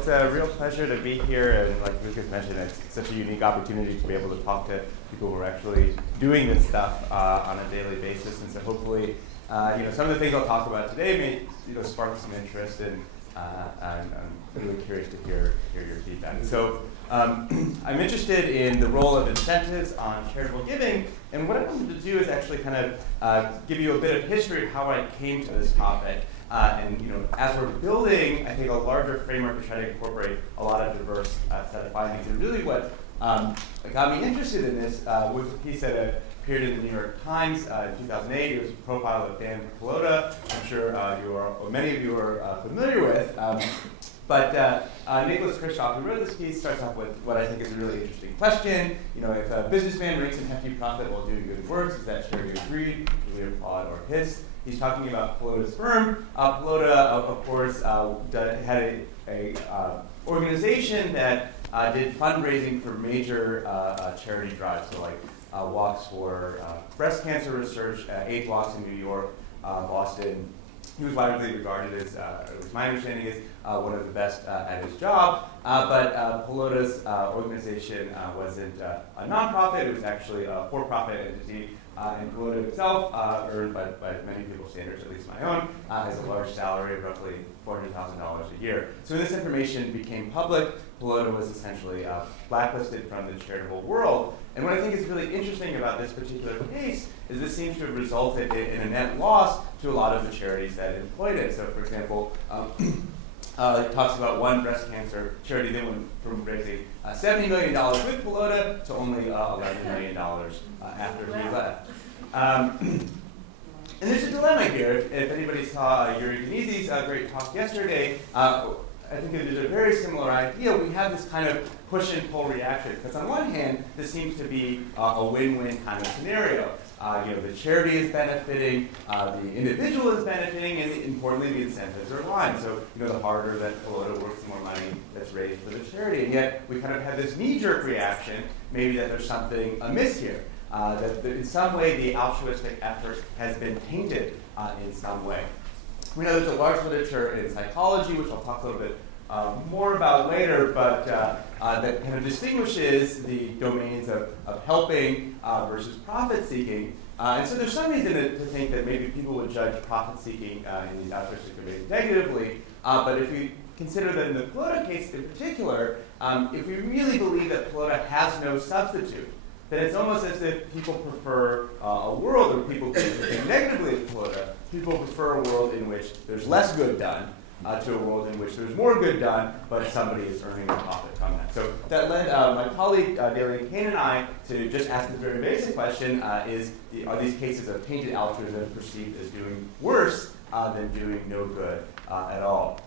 it's a real pleasure to be here, and like Lucas mentioned, it's such a unique opportunity to be able to talk to people who are actually doing this stuff on a daily basis. And so hopefully, some of the things I'll talk about today may spark some interest, and I'm really curious to hear your feedback. So I'm interested in the role of incentives on charitable giving, and what I wanted to do is actually kind of give you a bit of history of how I came to this topic. As we're building, I think, a larger framework to try to incorporate a lot of diverse set of findings, and really what got me interested in this was a piece that appeared in the New York Times in 2008. It was a profile of Dan Pelota. I'm sure many of you are familiar with. But Nicholas Kristof, who wrote this piece, starts off with what I think is a really interesting question. If a businessman makes a hefty profit while doing good works, is that charity of greed? Do we applaud or hiss? He's talking about Pelota's firm. Pelota, of course, had a organization that did fundraising for major charity drives, so like walks for breast cancer research, AIDS walks in New York, Boston. He was widely regarded as, my understanding is, one of the best at his job. But Pelota's organization wasn't a nonprofit. It was actually a for-profit entity. And Pelota himself earned, by many people's standards, at least my own, has a large salary of roughly $400,000 a year. So when this information became public, Pelota was essentially blacklisted from the charitable world. And what I think is really interesting about this particular case is this seems to have resulted in a net loss to a lot of the charities that employed it. So, for example, it talks about one breast cancer charity that went from raising $70 million with Pelota to only $11 million after he left. And there's a dilemma here. If anybody saw Yuri Denise's great talk yesterday, I think there's a very similar idea. We have this kind of push and pull reaction. Because on one hand, this seems to be a win-win kind of scenario. The charity is benefiting, the individual is benefiting, and importantly, the incentives are aligned. So, the harder that Pelota works, the more money that's raised for the charity. And yet, we kind of have this knee-jerk reaction, maybe that there's something amiss here. That in some way, the altruistic effort has been tainted in some way. We know there's a large literature in psychology, which I'll talk a little bit more about later, but that kind of distinguishes the domains of helping versus profit-seeking. And so there's some reason to think that maybe people would judge profit-seeking in these altruistic domains negatively. But if we consider that in the Pelota case in particular, if we really believe that Pelota has no substitute, then it's almost as if people prefer a world, or people think negatively of Pelota, people prefer a world in which there's less good done to a world in which there's more good done, but somebody is earning a profit from that. So that led my colleague, Dalian Kane, and I to just ask this very basic question, are these cases of tainted altruism perceived as doing worse than doing no good at all?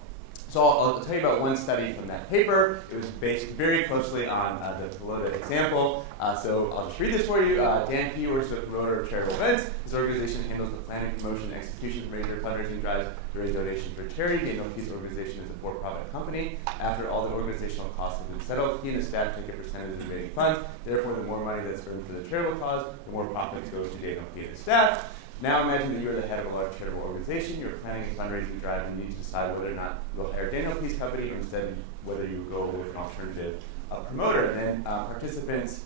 So I'll tell you about one study from that paper. It was based very closely on the Pelota example. So I'll just read this for you. Dan P. works with Promoter Charitable Events. His organization handles the planning, promotion, and execution of major fundraising drives to raise donations for charity. Daniel P.'s organization is a for-profit company. After all the organizational costs have been settled, he and his staff take a percentage of the remaining funds. Therefore, the more money that's earned for the charitable cause, the more profits go to Daniel P. and his staff. Now imagine that you're the head of a large charitable organization, you're planning a fundraising drive, and you need to decide whether or not you'll hire Daniel P.'s company, or instead whether you go with an alternative promoter. And then participants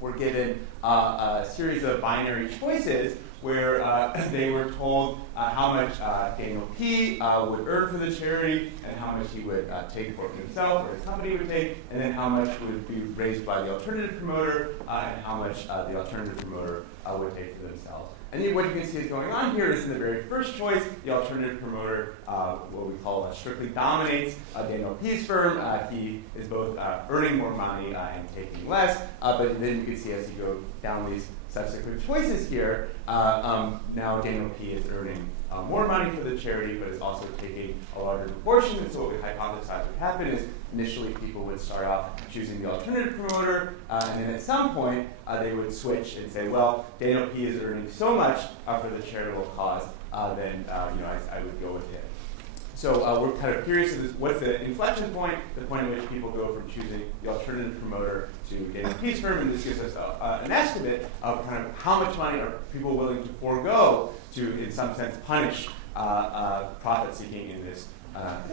were given a series of binary choices where they were told how much Daniel P. would earn for the charity, and how much he would take for himself or his company would take, and then how much would be raised by the alternative promoter, and how much the alternative promoter would take for themselves. And then what you can see is going on here is in the very first choice, the alternative promoter, what we call strictly dominates Daniel P.'s firm. He is both earning more money and taking less, but then you can see as you go down these subsequent choices here, now Daniel P. is earning more money for the charity, but is also taking a larger proportion. And so what we hypothesize would happen is initially people would start off choosing the alternative promoter, and then at some point they would switch and say, well, Daniel P. is earning so much for the charitable cause, then I would go with him. So we're kind of curious, what's the inflection point, the point at which people go from choosing the alternative promoter to Daniel P.'s firm, and this gives us an estimate of kind of how much money are people willing to forego to, in some sense, punish profit-seeking in this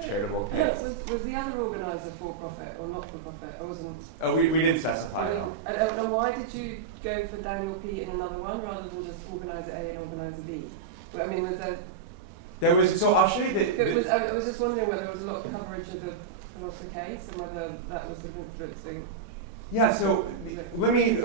charitable case. Was the other organizer for-profit or not-for-profit? I wasn't... Oh, we didn't specify at all. And why did you go for Daniel P. in another one rather than just organizer A and organizer B? I mean, was there... So I'll show you I was just wondering whether there was a lot of coverage of the case and whether that was influencing... Yeah, so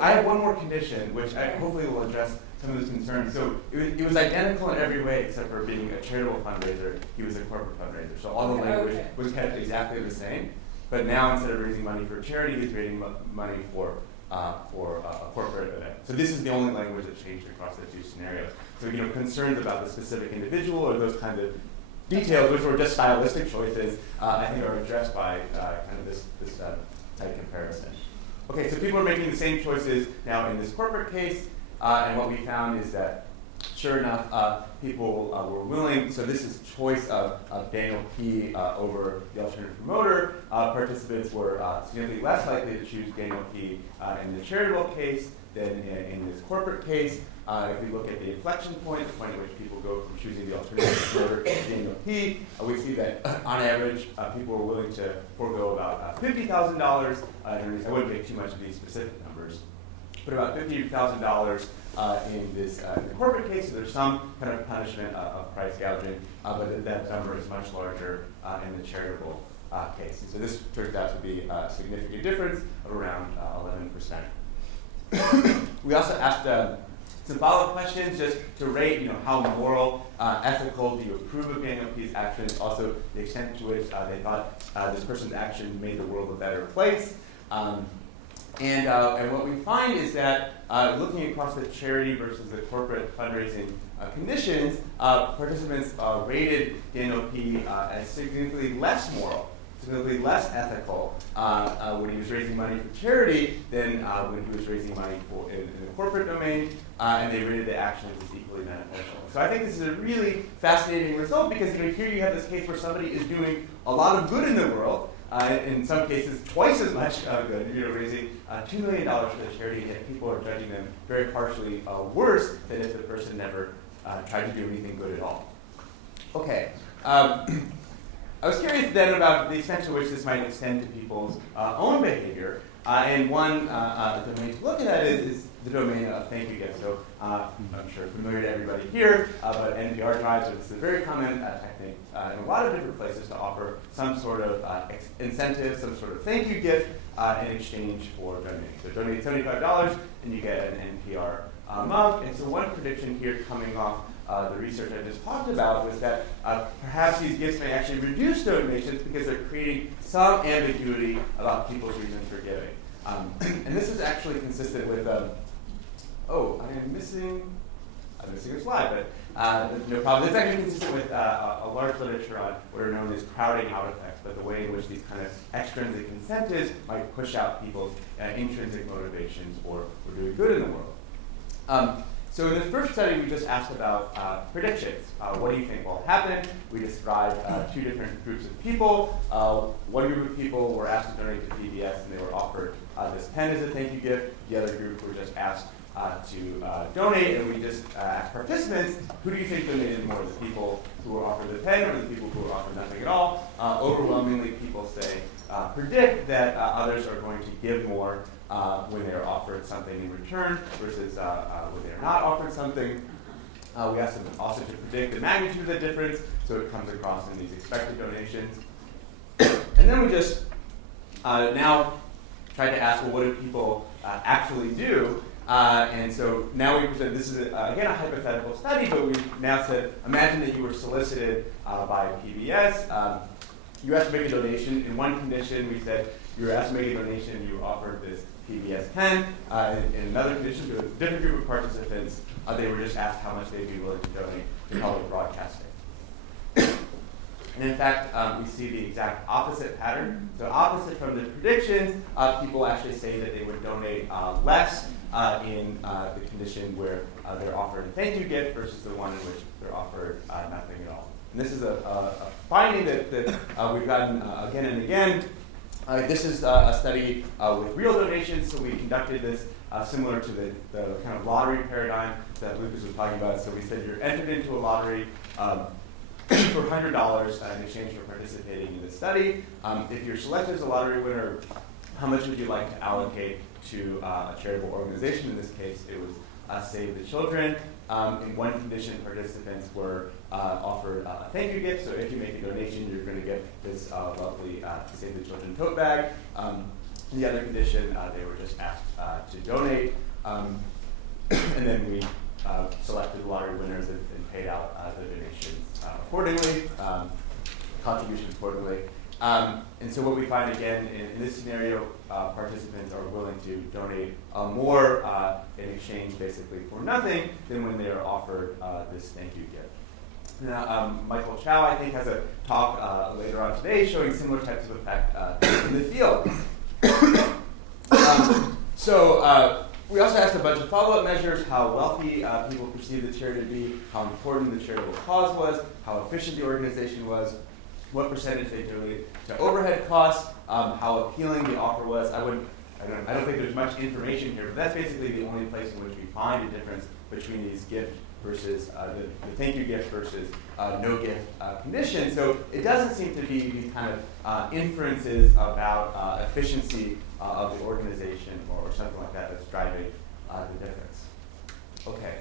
I have one more condition, which I hopefully will address some of those concerns. So it was identical in every way except for being a charitable fundraiser, he was a corporate fundraiser. So all the language was kept exactly the same. But now instead of raising money for charity, he's raising money for a corporate event. So this is the only language that changed across the two scenarios. So concerns about the specific individual or those kinds of details, which were just stylistic choices, I think are addressed by kind of this tight comparison. Okay, so people are making the same choices now in this corporate case, and what we found is that, sure enough, people were willing. So this is choice of Daniel P. Over the alternative promoter. Participants were significantly less likely to choose Daniel P. In the charitable case than in this corporate case. If we look at the inflection point, the point at which people go from choosing the alternative promoter to Daniel P., we see that on average, people are willing to forego about $50,000. I wouldn't make too much of these specific numbers, but about $50,000 in this corporate case. So there's some kind of punishment of price gouging, but that number is much larger in the charitable case. And so this turns out to be a significant difference of around 11%. We also asked some follow-up questions just to rate, how moral, ethical do you approve of Daniel P.'s actions, also the extent to which they thought this person's action made the world a better place. And what we find is that looking across the charity versus the corporate fundraising conditions, participants rated Daniel P. As significantly less moral, significantly less ethical when he was raising money for charity than when he was raising money in the corporate domain, and they rated the actions as equally beneficial. So I think this is a really fascinating result because here you have this case where somebody is doing a lot of good in the world, in some cases twice as much good, raising $2 million for the charity, and people are judging them very harshly worse than if the person never tried to do anything good at all. Okay. I was curious then about the extent to which this might extend to people's own behavior, and one domain to look at that is the domain of thank you gifts. So I'm sure familiar to everybody here, but NPR drives, so this is a very common technique in a lot of different places to offer some sort of incentive, some sort of thank you gift in exchange for donating. So donate $75 and you get an NPR mug. And so one prediction here coming off the research I just talked about was that perhaps these gifts may actually reduce donations because they're creating some ambiguity about people's reasons for giving. And this is actually consistent with, I'm missing a slide, but no problem. It's actually consistent with a large literature on what are known as crowding out effects, but the way in which these kind of extrinsic incentives might push out people's intrinsic motivations for doing good in the world. So in the first study, we just asked about predictions. What do you think will happen? We described two different groups of people. One group of people were asked to donate to PBS, and they were offered this pen as a thank you gift. The other group were just asked to donate, and we just asked participants, who do you think donated more, the people who were offered the pen or the people who were offered nothing at all? Overwhelmingly, people say predict that others are going to give more when they are offered something in return versus when they are not offered something. We asked them also to predict the magnitude of the difference, so it comes across in these expected donations. And then we just now tried to ask, well, what do people actually do? And so now we present, this is, again, a hypothetical study, but we now said, imagine that you were solicited by PBS. You asked to make a donation. In one condition, we said you were asked to make a donation, you were offered this PBS pen. In another condition, to a different group of participants, they were just asked how much they'd be willing to donate to public broadcasting. And in fact, we see the exact opposite pattern. So opposite from the predictions, people actually say that they would donate less in the condition where they're offered a thank you gift versus the one in which they're offered nothing at all. And this is a finding that we've gotten again and again. This is a study with real donations, so we conducted this similar to the kind of lottery paradigm that Lucas was talking about. So we said you're entered into a lottery. for $100 in exchange for participating in this study. If you're selected as a lottery winner, how much would you like to allocate to a charitable organization? In this case, it was Save the Children. In one condition, participants were offered a thank you gift. So if you make a donation, you're going to get this lovely Save the Children tote bag. In the other condition, they were just asked to donate. And then we selected lottery winners and paid out the donations accordingly, contributions accordingly. And so what we find again in this scenario, participants are willing to donate more in exchange basically for nothing than when they are offered this thank you gift. Now, Michael Chow, I think, has a talk later on today showing similar types of effect in the field. We also asked a bunch of follow-up measures: how wealthy people perceived the charity to be, how important the charitable cause was, how efficient the organization was, what percentage they donated to overhead costs, how appealing the offer was. I don't think there's much information here, but that's basically the only place in which we find a difference between these gift versus the thank you gift versus no gift condition. So it doesn't seem to be these kind of inferences about efficiency of the organization or something like that that's driving the difference. Okay.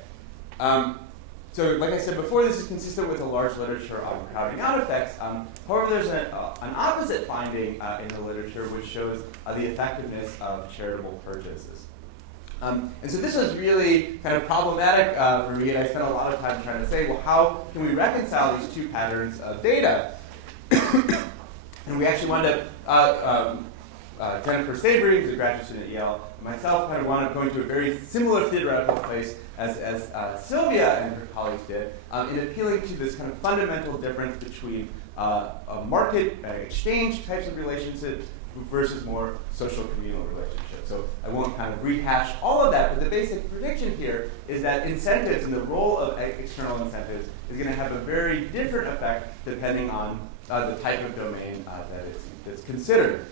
So like I said before, this is consistent with the large literature on crowding out effects. However, there's an opposite finding in the literature which shows the effectiveness of charitable purchases. And so this was really kind of problematic for me, and I spent a lot of time trying to say, well, how can we reconcile these two patterns of data? And we actually wound up, Jennifer Savory, who's a graduate student at Yale, and myself kind of wound up going to a very similar theoretical place as Sylvia and her colleagues did, in appealing to this kind of fundamental difference between market exchange types of relationships versus more social communal relationships. So I won't kind of rehash all of that, but the basic prediction here is that incentives and the role of external incentives is going to have a very different effect depending on the type of domain that's considered.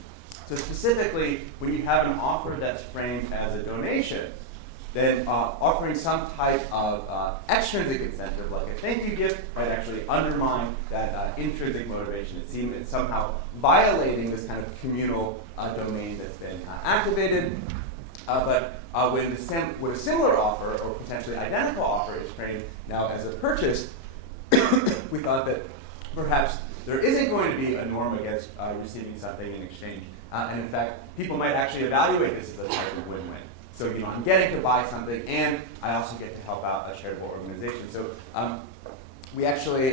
So specifically, when you have an offer that's framed as a donation, then offering some type of extrinsic incentive, like a thank you gift, might actually undermine that intrinsic motivation. It seems it's somehow violating this kind of communal domain that's been activated. But when a similar offer, or potentially identical offer, is framed now as a purchase, we thought that perhaps there isn't going to be a norm against receiving something in exchange. And in fact, people might actually evaluate this as a type of win-win. So, I'm getting to buy something, and I also get to help out a charitable organization. So, we actually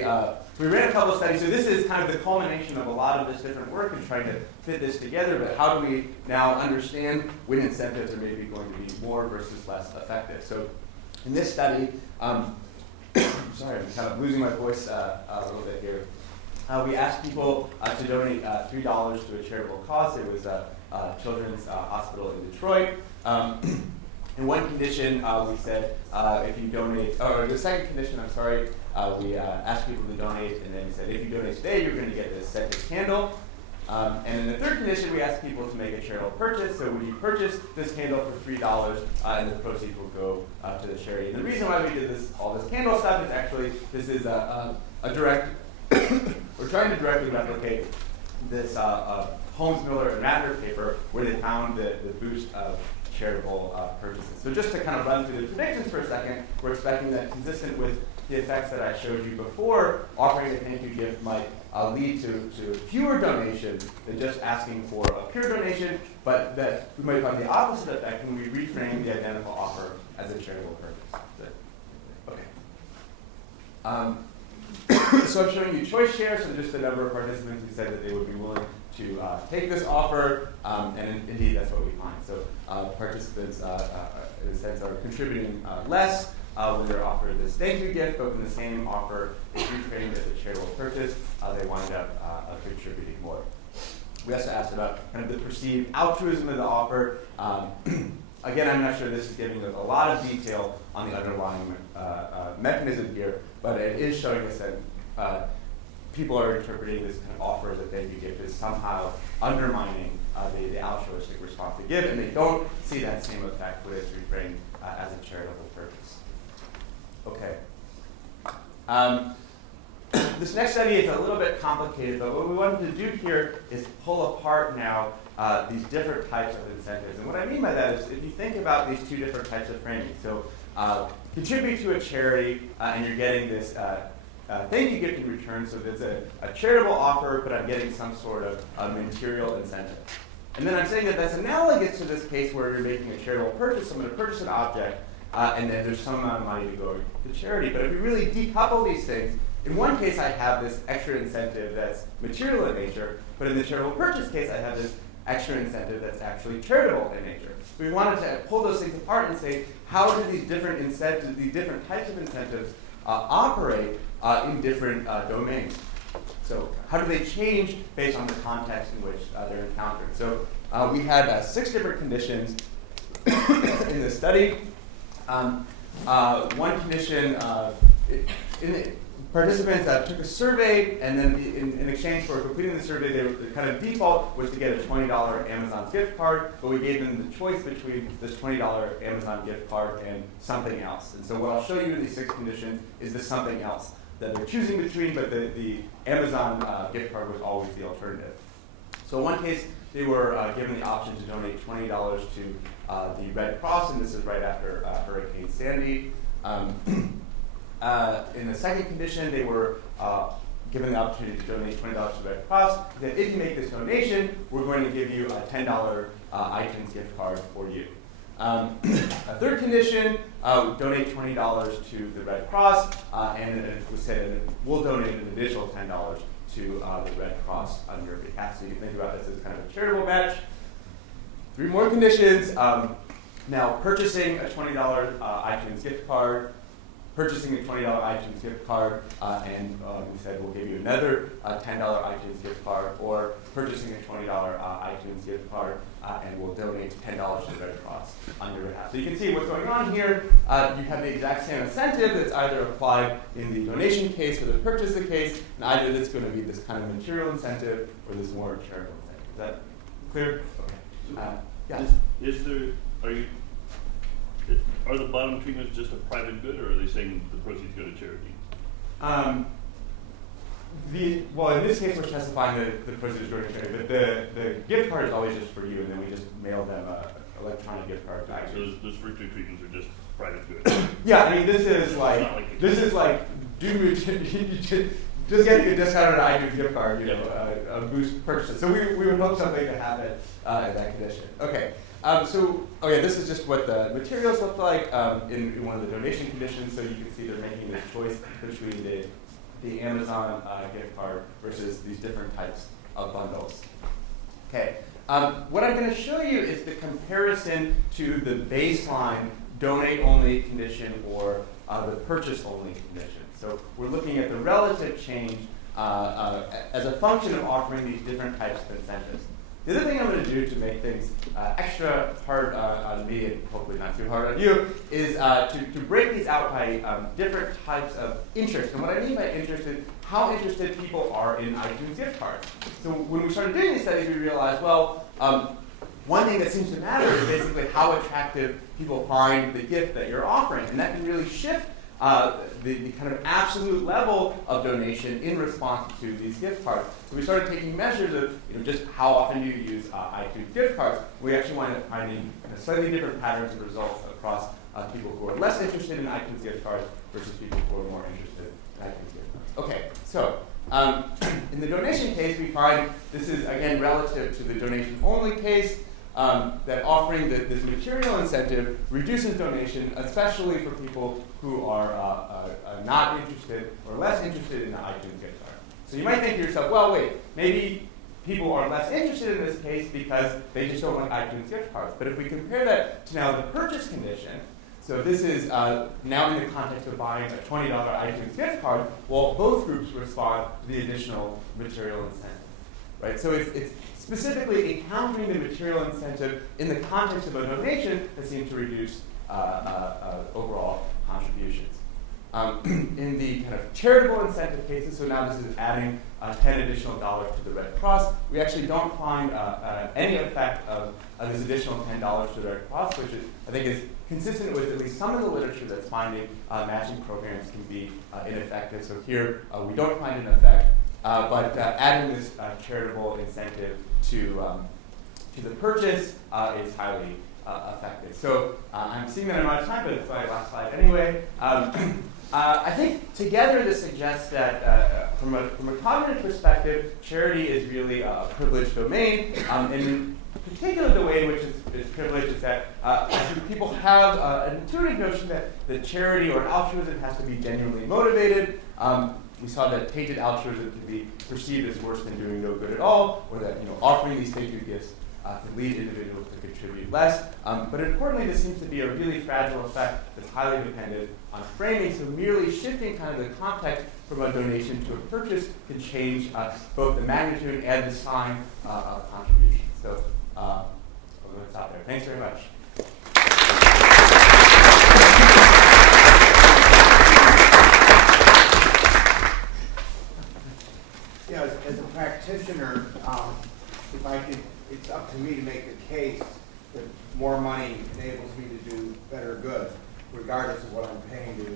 we ran a couple of studies. So this is kind of the culmination of a lot of this different work and trying to fit this together. But how do we now understand when incentives are maybe going to be more versus less effective? So, in this study, sorry, I'm kind of losing my voice a little bit here. We asked people to donate $3 to a charitable cause. It was Children's Hospital in Detroit. In one condition, we said if you donate, or the second condition, I'm sorry, we asked people to donate, and then we said if you donate today, you're going to get this scented candle. And in the third condition, we asked people to make a charitable purchase. So when you purchase this candle for $3, and the proceeds will go to the charity. And the reason why we did all this candle stuff is actually this is a direct. We're trying to directly replicate this Holmes, Miller, and Ratner paper where they found the boost of charitable purchases. So just to kind of run through the predictions for a second, we're expecting that consistent with the effects that I showed you before, offering a thank you gift might lead to fewer donations than just asking for a pure donation, but that we might find the opposite effect when we reframe the identical offer as a charitable purchase. Okay. So I'm showing you choice share, so just the number of participants who said that they would be willing to take this offer, and indeed that's what we find. So participants, in a sense, are contributing less when they're offered this thank you gift, but when the same offer is reframed as a charitable purchase, they wind up contributing more. We also asked about kind of the perceived altruism of the offer. Again, I'm not sure this is giving us a lot of detail on the underlying mechanism here, but it is showing us that people are interpreting this kind of offer as a thank you gift as somehow undermining the altruistic response they give, and they don't see that same effect when it's reframed as a charitable purchase. Okay. this next study is a little bit complicated, but what we wanted to do here is pull apart now these different types of incentives. And what I mean by that is if you think about these two different types of framing, so contribute to a charity and you're getting this thank you gift in return, so there's a charitable offer, but I'm getting some sort of material incentive. And then I'm saying that that's analogous to this case where you're making a charitable purchase. I'm going to purchase an object, and then there's some amount of money to go to charity. But if we really decouple these things, in one case I have this extra incentive that's material in nature, but in the charitable purchase case I have this extra incentive that's actually charitable in nature. So we wanted to pull those things apart and say, how do these different incentives, these different types of incentives operate in different domains? So how do they change based on the context in which they're encountered? So we had 6 different conditions in the study. One condition, participants took a survey, and then in exchange for completing the survey, the kind of default was to get a $20 Amazon gift card, but we gave them the choice between this $20 Amazon gift card and something else. And so what I'll show you in these 6 conditions is the something else that they're choosing between, but the Amazon gift card was always the alternative. So in one case, they were given the option to donate $20 to the Red Cross, and this is right after Hurricane Sandy. In the second condition, they were given the opportunity to donate $20 to the Red Cross. That if you make this donation, we're going to give you a $10 iTunes gift card for you. A third condition, donate $20 to the Red Cross, and it was said we'll donate an additional $10 to the Red Cross on your behalf. So you can think about this as kind of a charitable match. 3 more conditions. Now, purchasing a $20 iTunes gift card, purchasing a $20 iTunes gift card, and we said we'll give you another $10 iTunes gift card, or purchasing a $20 iTunes gift card, and we'll donate $10 to the Red Cross on your behalf. So you can see what's going on here. You have the exact same incentive that's either applied in the donation case or the purchase case, and either it's going to be this kind of material incentive or this more charitable incentive. Is that clear? Okay. Yeah. Are the bottom treatments just a private good, or are they saying the proceeds go to charity? Well, in this case, we're specifying that the proceeds go to charity, but the gift card is always just for you, and then we just mail them an electronic gift card back. So those virtue treatments are just private good. Yeah, I mean, this is like just getting a discounted iTunes gift card, boost purchases. So we would hope something to happen in that condition. Okay. This is just what the materials look like in one of the donation conditions. So you can see they're making this choice between the Amazon gift card versus these different types of bundles. Okay. What I'm going to show you is the comparison to the baseline donate-only condition or the purchase-only condition. So we're looking at the relative change as a function of offering these different types of incentives. The other thing I'm going to do to make things extra hard on me, and hopefully not too hard on you, is to break these out by different types of interest. And what I mean by interest is how interested people are in iTunes gift cards. So when we started doing these studies, we realized, well, one thing that seems to matter is basically how attractive people find the gift that you're offering. And that can really shift the kind of absolute level of donation in response to these gift cards. So we started taking measures of just how often do you use iTunes gift cards. We actually wound up finding slightly different patterns of results across people who are less interested in iTunes gift cards versus people who are more interested in iTunes gift cards. Okay, so in the donation case, we find this is, again, relative to the donation-only case, that offering this material incentive reduces donation, especially for people who are not interested or less interested in the iTunes gift card. So you might think to yourself, well, wait, maybe people are less interested in this case because they just don't like iTunes gift cards. But if we compare that to now the purchase condition, so this is now in the context of buying a $20 iTunes gift card, well, both groups respond to the additional material incentive, right? So it's specifically encountering the material incentive in the context of a donation that seems to reduce overall contributions. In the kind of charitable incentive cases, so now this is adding $10 additional to the Red Cross, we actually don't find any effect of this additional $10 to the Red Cross, which I think is consistent with at least some of the literature that's finding matching programs can be ineffective. So here we don't find an effect, but adding this charitable incentive to the purchase is highly effective. So I'm seeing that I'm out of time, but it's my last slide anyway. I think together this suggests that from a cognitive perspective, charity is really a privileged domain. And in particular, the way in which it's privileged is that people have an intuitive notion that charity or altruism has to be genuinely motivated. We saw that tainted altruism can be perceived as worse than doing no good at all, or that offering these thank you gifts can lead individuals to contribute less. But importantly, this seems to be a really fragile effect that's highly dependent on framing. So merely shifting kind of the context from a donation to a purchase can change both the magnitude and the sign of contribution. So I'm going to stop there. Thanks very much. Yeah, as a practitioner, if I could, it's up to me to make the case that more money enables me to do better good, regardless of what I'm paying to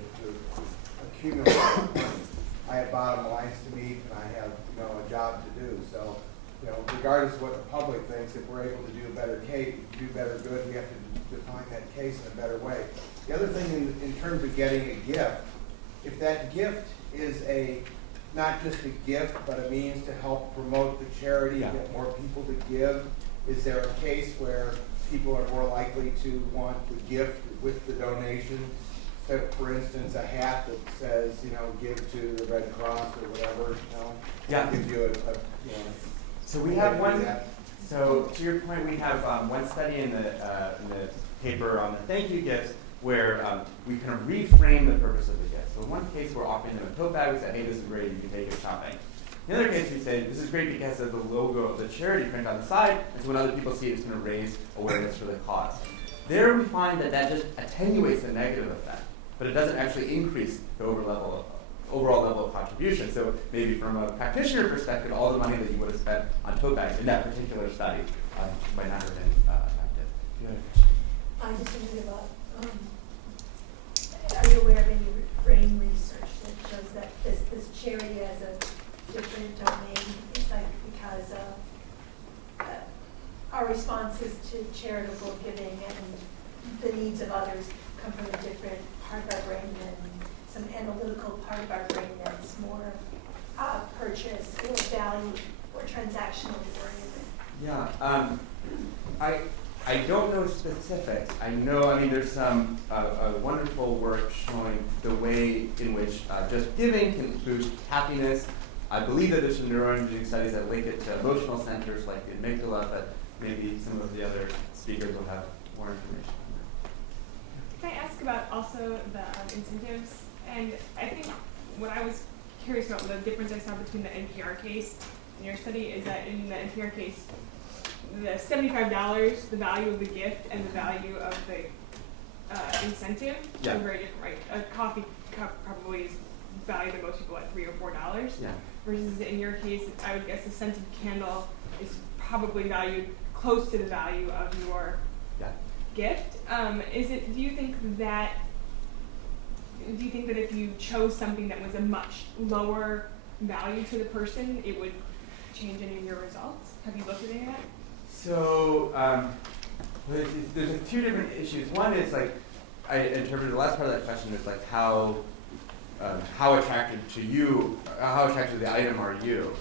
accumulate money. I have bottom lines to meet, and I have a job to do. So, regardless of what the public thinks, if we're able to do a better good, we have to define that case in a better way. The other thing, in terms of getting a gift, if that gift is not just a gift, but a means to help promote the charity, get more people to give, is there a case where people are more likely to want the gift with the donation? So, for instance, a hat that says, give to the Red Cross or whatever, gives you So we have one. So to your point, we have one study in the paper on the thank you gifts where we kind of reframe the purpose of the gift. So in one case, we're offering them a tote bag. We said, hey, this is great. You can take it shopping. In the other case, we say, this is great because of the logo of the charity print on the side, and so when other people see it, it's going to raise awareness for the cause. There we find that just attenuates the negative effect, but it doesn't actually increase the overall level of contribution. So maybe from a practitioner perspective, all the money that you would have spent on tote bags in that particular study might not have been effective. You have a question? I just wondered about, are you aware of any brain research that shows that this charity as a different domain is because our responses to charitable giving and the needs of others come from a different part of our brain than some analytical part of our brain that's more purchase or value or transactionally oriented? Yeah, I don't know specifics. I know, there's some wonderful work showing the way in which just giving can boost happiness. I believe that there's some neuroimaging studies that link it to emotional centers like the amygdala, but maybe some of the other speakers will have more information on that. Can I ask about also the incentives? And I think what I was curious about, the difference I saw between the NPR case and your study is that in the NPR case, the $75, the value of the gift and the value of the incentive are very different, right? A coffee cup probably is valued to most people at $3 or $4. Yeah. Versus in your case, I would guess the scented candle is probably valued close to the value of your gift. Do you think that if you chose something that was a much lower value to the person, it would change any of your results? Have you looked at any of that? So there's two different issues. One is I interpreted the last part of that question as how attracted to you, how attracted to the item are you?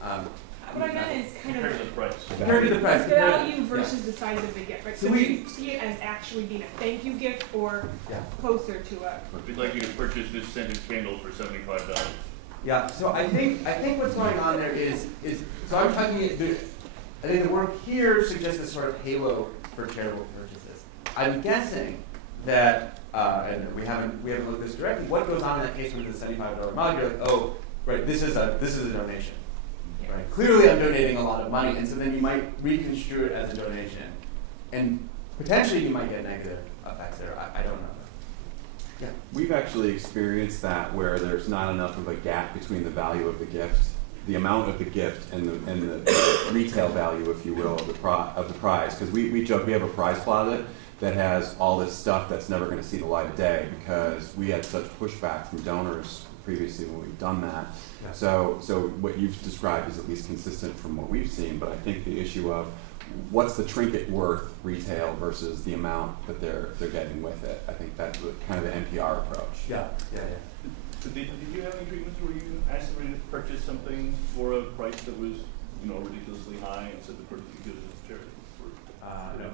What I meant is kind of Compared to the price. Compared to the price. the value versus the size of the gift, right? So So do we you see it as actually being a thank you gift or closer to a? We'd like you to purchase this scented candle for $75. Yeah. So I think what's going on there is so I'm talking. I think the work here suggests this sort of halo for charitable purchases. I'm guessing that, and we haven't looked at this directly. What goes on in that case when it's a $75 amount? You're like, oh, right, this is a donation. Right. Clearly, I'm donating a lot of money, and so then you might reconstrue it as a donation, and potentially you might get negative effects there. I don't know. Yeah. We've actually experienced that where there's not enough of a gap between the value of the gift, the amount of the gift, and the retail value, if you will, of the prize. Because we joke, we have a prize closet that has all this stuff that's never going to see the light of day because we had such pushback from donors previously when we've done that. Yeah. So what you've described is at least consistent from what we've seen, but I think the issue of what's the trinket worth retail versus the amount that they're getting with it, I think that's kind of the NPR approach. Yeah. Did you have any treatments where you asked somebody to purchase something for a price that was, ridiculously high and said the person could give it to charity? Or, No.